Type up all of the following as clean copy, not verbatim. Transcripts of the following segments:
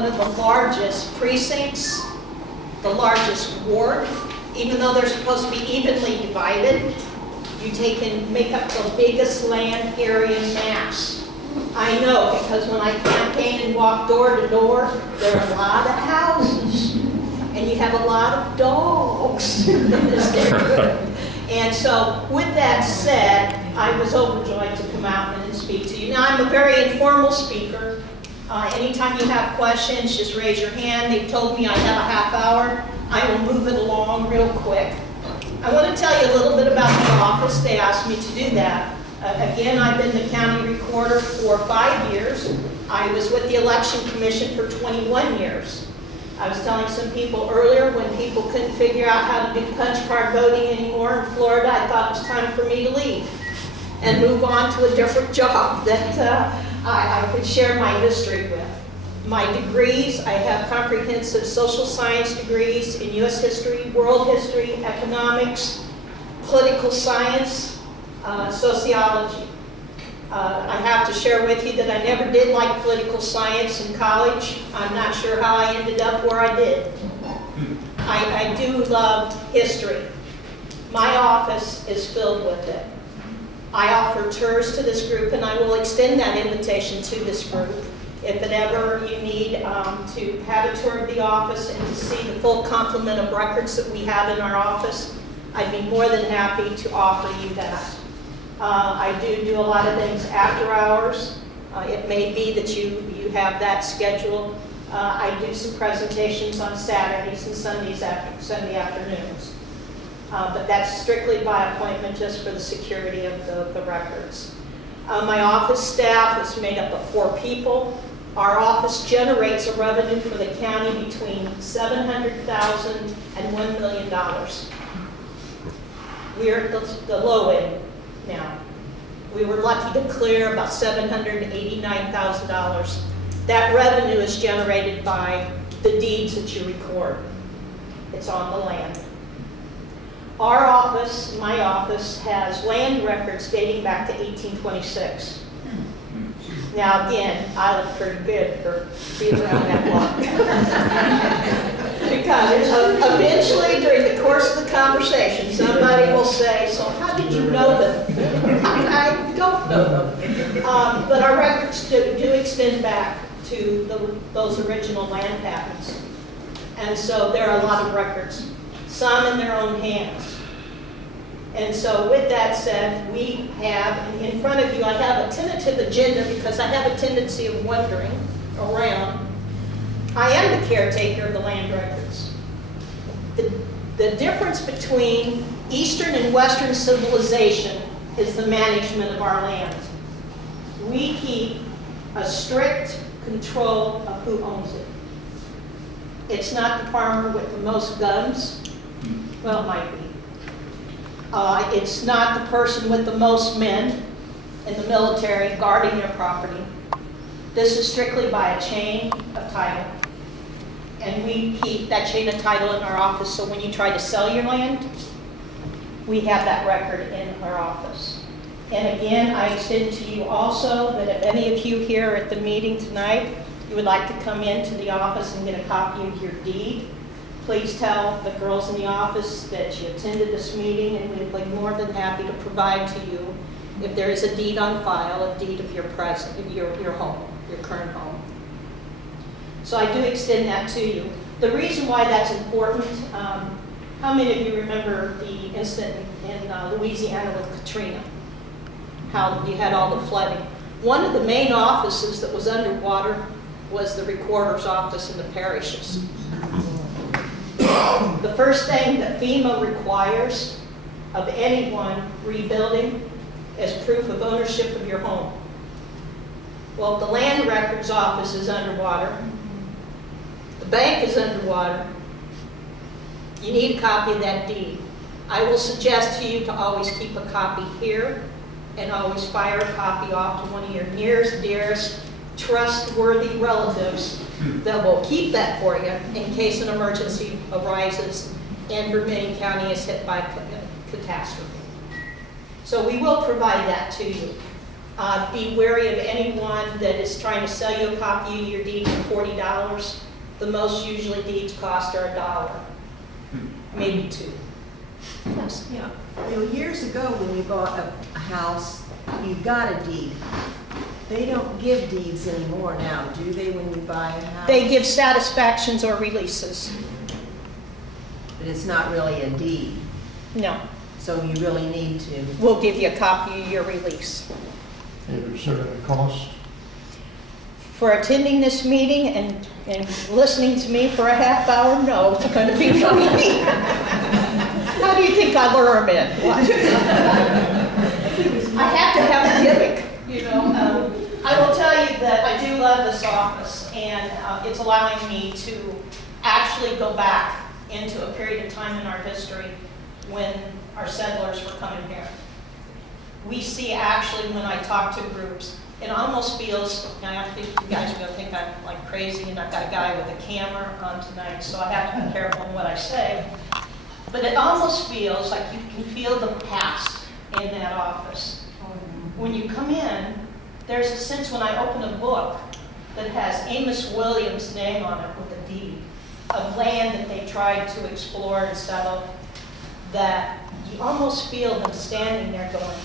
One of the largest precincts, the largest ward, even though they're supposed to be evenly divided, you take and make up the biggest land area in Mass. I know, because when I campaign and walk door to door, there are a lot of houses, and you have a lot of dogs in this neighborhood. And so, with that said, I was overjoyed to come out and speak to you. Now, I'm a very informal speaker. Anytime you have questions, just raise your hand. They told me I have a half hour. I will move it along real quick. I want to tell you a little bit about the office. They asked me to do that. Again, I've been the county recorder for 5 years. I was with the Election Commission for 21 years. I was telling some people earlier, when people couldn't figure out how to do punch card voting anymore in Florida, I thought it was time for me to leave and move on to a different job that I could share my history with. My degrees, I have comprehensive social science degrees in U.S. history, world history, economics, political science, sociology. I have to share with you that I never did like political science in college. I'm not sure how I ended up where I did. I do love history. My office is filled with it. I offer tours to this group, and I will extend that invitation to this group. If ever you need to have a tour of the office and to see the full complement of records that we have in our office, I'd be more than happy to offer you that. I do a lot of things after hours. It may be that you have that schedule. I do some presentations on Saturdays and Sunday afternoons. But that's strictly by appointment, just for the security of the records. My office staff is made up of 4 people. Our office generates a revenue for the county between $700,000 and $1 million. We're at the low end now. We were lucky to clear about $789,000. That revenue is generated by the deeds that you record. It's on the land. Our office, my office, has land records dating back to 1826. Now again, I look pretty good for being around that long. Because eventually, during the course of the conversation, somebody will say, so how did you know them? I don't know them. But our records do extend back to those original land patents. And so there are a lot of records, some in their own hands. And so with that said, we have, in front of you, I have a tentative agenda because I have a tendency of wandering around. I am the caretaker of the land records. The difference between Eastern and Western civilization is the management of our land. We keep a strict control of who owns it. It's not the farmer with the most guns. Well, it might be. It's not the person with the most men in the military guarding their property. This is strictly by a chain of title. And we keep that chain of title in our office, so when you try to sell your land, we have that record in our office. And again, I extend to you also that if any of you here at the meeting tonight, you would like to come into the office and get a copy of your deed, please tell the girls in the office that you attended this meeting, and we'd be more than happy to provide to you, if there is a deed on file, a deed of your home, your current home. So I do extend that to you. The reason why that's important, how many of you remember the incident in Louisiana with Katrina? How you had all the flooding. One of the main offices that was underwater was the recorder's office in the parishes. The first thing that FEMA requires of anyone rebuilding is proof of ownership of your home. Well, the land records office is underwater. The bank is underwater. You need a copy of that deed. I will suggest to you to always keep a copy here and always fire a copy off to one of your nearest, dearest, trustworthy relatives that will keep that for you in case an emergency arises and Vermilion County is hit by a catastrophe. So we will provide that to you. Be wary of anyone that is trying to sell you a copy of your deed for $40. The most usually deeds cost are $1, maybe $2. Yes. Yeah. You know, years ago when you bought a house, you got a deed. They don't give deeds anymore now, do they, when you buy a house? They give satisfactions or releases. But it's not really a deed, No. so you really need to. We'll give you a copy of your release. Is there a cost? For attending this meeting and listening to me for a half hour, no, it's going to be free. How do you think I lure them in? What? I have to have a gimmick, you know. I will tell you that I do love this office, and it's allowing me to actually go back into a period of time in our history when our settlers were coming here. We see actually when I talk to groups, it almost feels, now I think you guys are going to think I'm like crazy and I've got a guy with a camera on tonight, so I have to be careful in what I say. But it almost feels like you can feel the past in that office. When you come in, there's a sense when I open a book that has Amos Williams' name on it with a deed of land that they tried to explore and settle, that you almost feel them standing there going,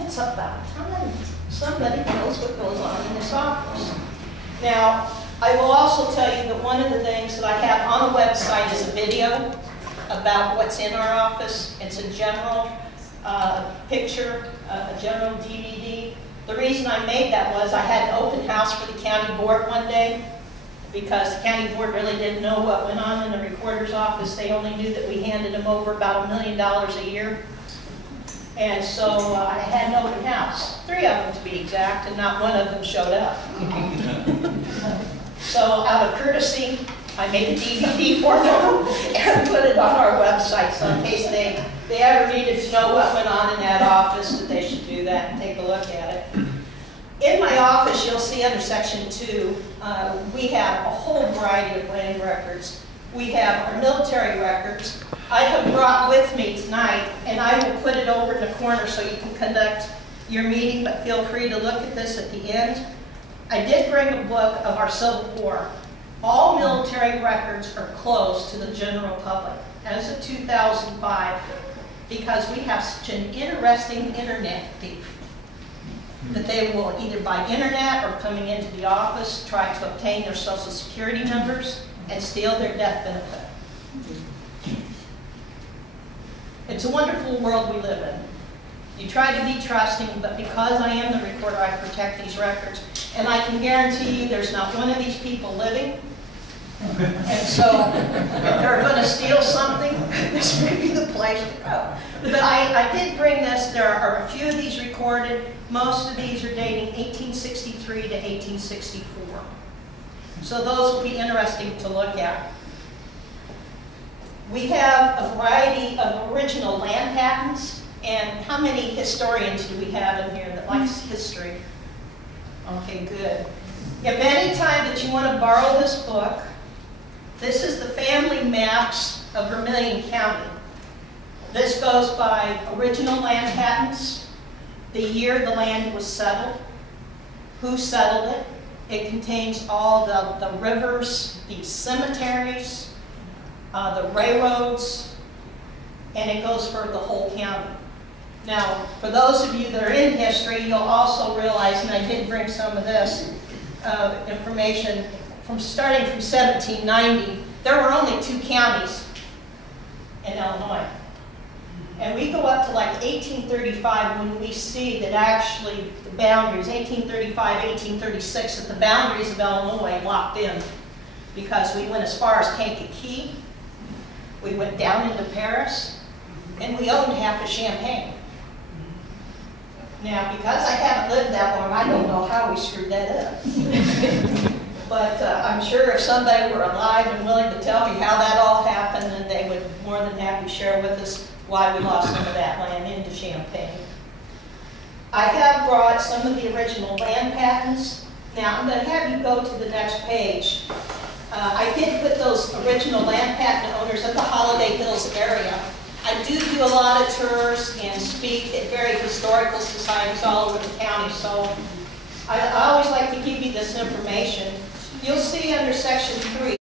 it's about time somebody knows what goes on in this office. Now, I will also tell you that one of the things that I have on the website is a video about what's in our office. It's a general picture, a general DVD. The reason I made that was I had an open house for the county board one day because the county board really didn't know what went on in the recorder's office. They only knew that we handed them over about $1 million a year. And so I had an open house, 3 of them to be exact, and not one of them showed up. So out of courtesy, I made a DVD for them and put it on our website, so in case they ever needed to know what went on in that office, that they should do that and take a look at it. In my office, you'll see under section 2, we have a whole variety of land records. We have our military records. I have brought with me tonight, and I will put it over in the corner so you can conduct your meeting, but feel free to look at this at the end. I did bring a book of our Civil War. All military records are closed to the general public as of 2005 because we have such an interesting internet thief that they will either by internet or coming into the office try to obtain their social security numbers and steal their death benefit. It's a wonderful world we live in. You try to be trusting, but because I am the recorder, I protect these records. And I can guarantee you there's not one of these people living. And so if they're going to steal something, this may be the place to go. But I did bring this. There are a few of these recorded. Most of these are dating 1863 to 1864. So those will be interesting to look at. We have a variety of original land patents. And how many historians do we have in here that likes history? Okay, good. If any time that you want to borrow this book, this is the family maps of Vermilion County. This goes by original land patents, the year the land was settled, who settled it. It contains all the rivers, the cemeteries, the railroads, and it goes for the whole county. Now, for those of you that are in history, you'll also realize, and I did bring some of this information, starting from 1790, there were only 2 counties in Illinois. And we go up to like 1835 when we see that actually the boundaries, 1835, 1836, that the boundaries of Illinois locked in because we went as far as Kankakee, we went down into Paris, and we owned half of Champaign. Now, because I haven't lived that long, I don't know how we screwed that up. But I'm sure if somebody were alive and willing to tell me how that all happened, then they would more than happy share with us why we lost some of that land into Champaign. I have brought some of the original land patents. Now, I'm going to have you go to the next page. I did put those original land patent owners of the Holiday Hills area. I do a lot of tours and speak at very historical societies all over the county, so I always like to give you this information. You'll see under section 3,